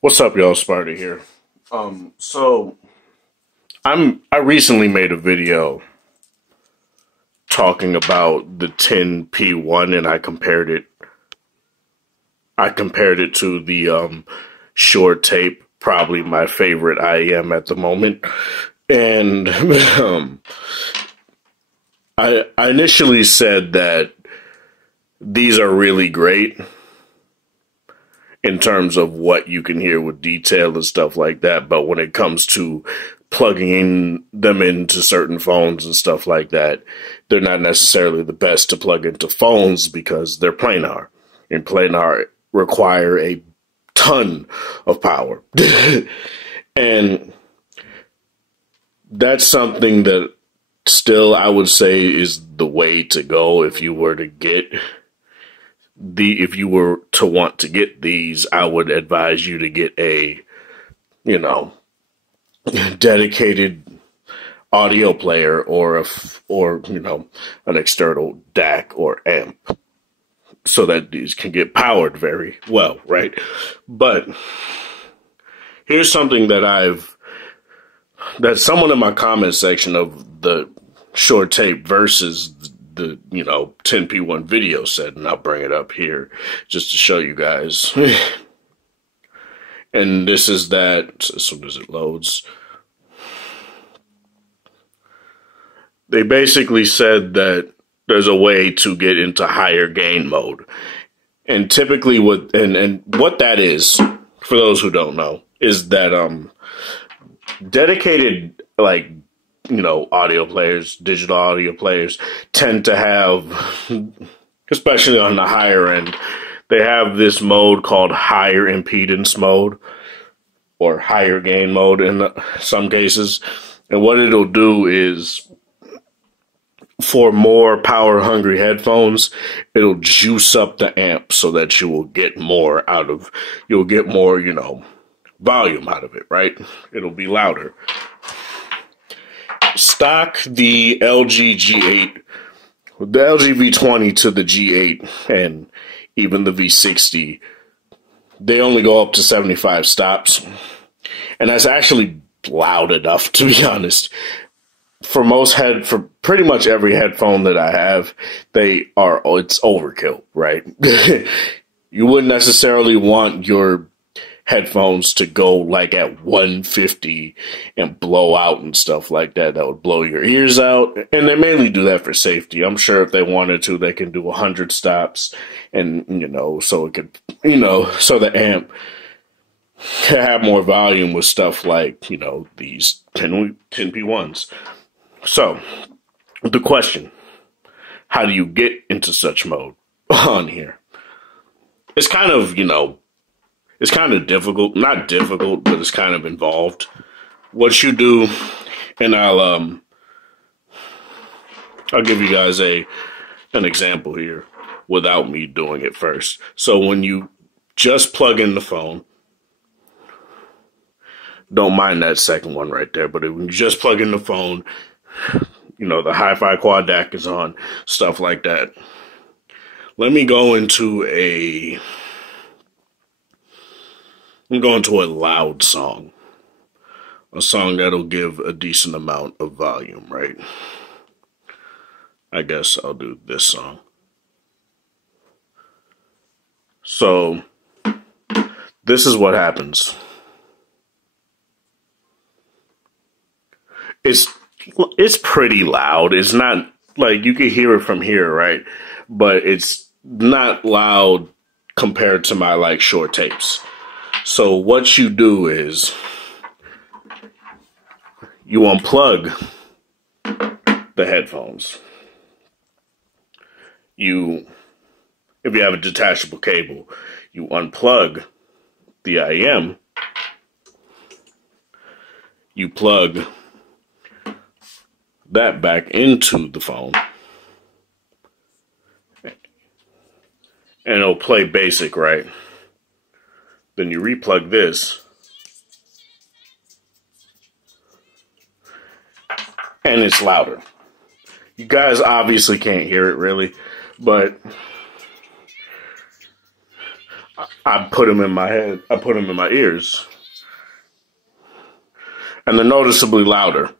What's up, y'all? Sparta here. So I recently made a video talking about the 10P1, and I compared it to the Short Tape, probably my favorite IEM at the moment. And I initially said that these are really great in terms of what you can hear with detail and stuff like that. But when it comes to plugging them into certain phones and stuff like that, they're not necessarily the best to plug into phones because they're planar. And planar require a ton of power. And that's something that still I would say is the way to go if you were to want to get these. I would advise you to get a, you know, dedicated audio player or an external DAC or amp so that these can get powered very well, right? But here's something that someone in my comment section of the Short Tape versus the 10P1 video said, and I'll bring it up here just to show you guys. And this is that, as soon as it loads, they basically said that there's a way to get into higher gain mode. And typically what that is, for those who don't know, is that dedicated audio players, digital audio players tend to have, especially on the higher end, they have this mode called higher impedance mode or higher gain mode in some cases. And what it'll do is, for more power hungry headphones, it'll juice up the amp so that you'll get more, volume out of it, right? It'll be louder. Stock, the LG G8, the LG V20 to the G8, and even the V60, they only go up to 75 stops. And that's actually loud enough, to be honest. For pretty much every headphone that I have, it's overkill, right? You wouldn't necessarily want your headphones to go like at 150 and blow out and stuff like that. That would blow your ears out. And they mainly do that for safety. I'm sure if they wanted to, they can do 100 stops and, so it could, so the amp can have more volume with stuff like, these 10P1s. So, the question, how do you get into such mode on here? It's kind of, it's kind of difficult. Not difficult, but it's kind of involved. What you do, and I'll give you guys an example here without me doing it first. So when you just plug in the phone, don't mind that second one right there, but when you just plug in the phone, the hi-fi quad DAC is on, stuff like that. Let me go into a loud song. A song that'll give a decent amount of volume, right? I guess I'll do this song. So, this is what happens. It's pretty loud. It's not like you can hear it from here, right? But it's not loud compared to my Short Tapes. So what you do is you unplug the headphones. If you have a detachable cable, you unplug the IEM. You plug that back into the phone, and it'll play basic, right? Then you replug this, and it's louder. You guys obviously can't hear it really, but I put them in my head. I put them in my ears, and they're noticeably louder.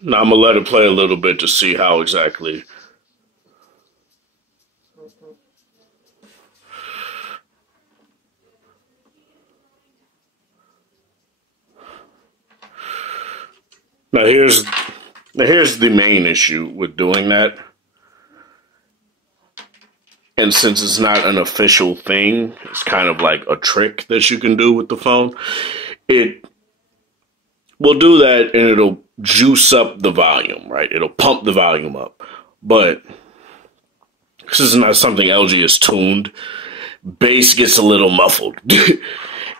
Now I'm gonna let it play a little bit to see how exactly. Now here's the main issue with doing that. And since it's not an official thing, it's kind of like a trick that you can do with the phone. It will do that and it'll juice up the volume, right? It'll pump the volume up. But this is not something LG has tuned. Bass gets a little muffled.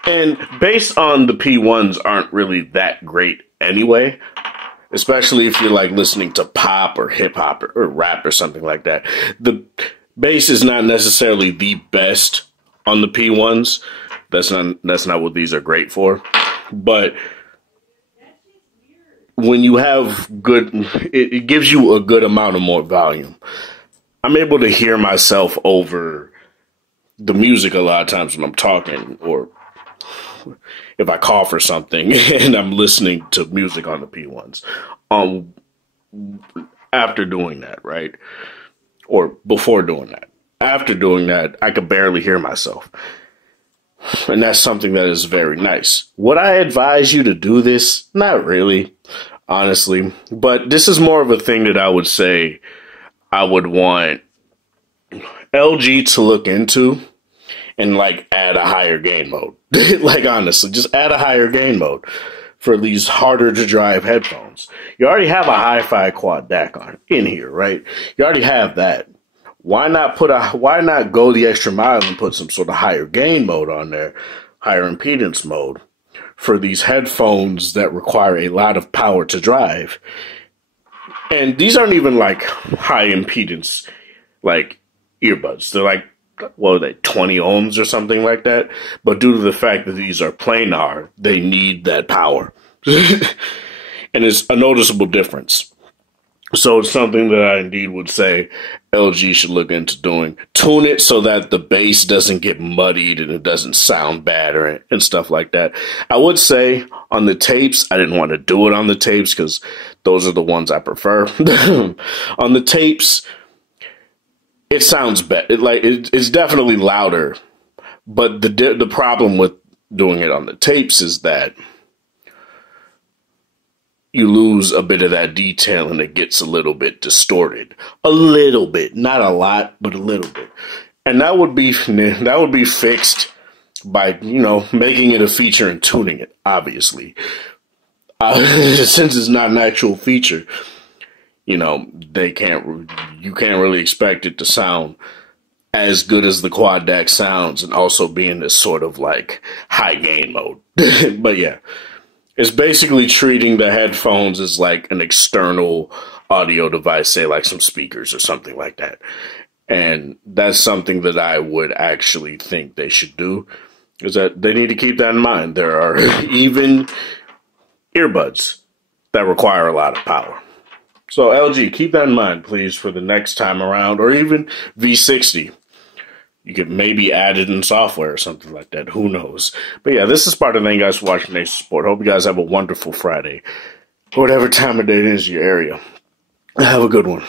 And bass on the P1s aren't really that great anyway. Especially if you're like listening to pop or hip hop or rap or something like that. The bass is not necessarily the best on the P1s. That's not what these are great for. But when you have good, it gives you a good amount of more volume. I'm able to hear myself over the music a lot of times when I'm talking, or if I cough or something and I'm listening to music on the P1s. After doing that, right? Or before doing that. After doing that, I could barely hear myself. And that's something that is very nice. Would I advise you to do this? Not really, honestly. But this is more of a thing that I would say I would want LG to look into and like add a higher gain mode. Like honestly, just add a higher gain mode for these harder to drive headphones. You already have a hi-fi quad DAC on in here, right? You already have that. Why not go the extra mile and put some sort of higher gain mode on there, higher impedance mode for these headphones that require a lot of power to drive? And these aren't even like high impedance like earbuds. They're like, what are they, 20 ohms or something like that? But due to the fact that these are planar, they need that power. And it's a noticeable difference. So it's something that I indeed would say LG should look into doing. Tune it so that the bass doesn't get muddied and it doesn't sound bad and stuff like that. I would say on the tapes, I didn't want to do it on the tapes because those are the ones I prefer. On the tapes, it sounds better. It's definitely louder. But the problem with doing it on the tapes is that you lose a bit of that detail and it gets a little bit distorted. A little bit, not a lot, but a little bit. And that would be fixed by, making it a feature and tuning it, obviously. Since it's not an actual feature, you can't really expect it to sound as good as the quad DAC sounds and also be in this sort of like high gain mode. But yeah. It's basically treating the headphones as like an external audio device, say like some speakers or something like that. And that's something that I would actually think they should do, is that they need to keep that in mind. There are even earbuds that require a lot of power. So LG, keep that in mind, please, for the next time around, or even V60. You could maybe add it in software or something like that. Who knows? But yeah, this is Sparta. Thank you guys for watching Nation Support. Hope you guys have a wonderful Friday. Whatever time of day it is in your area. Have a good one.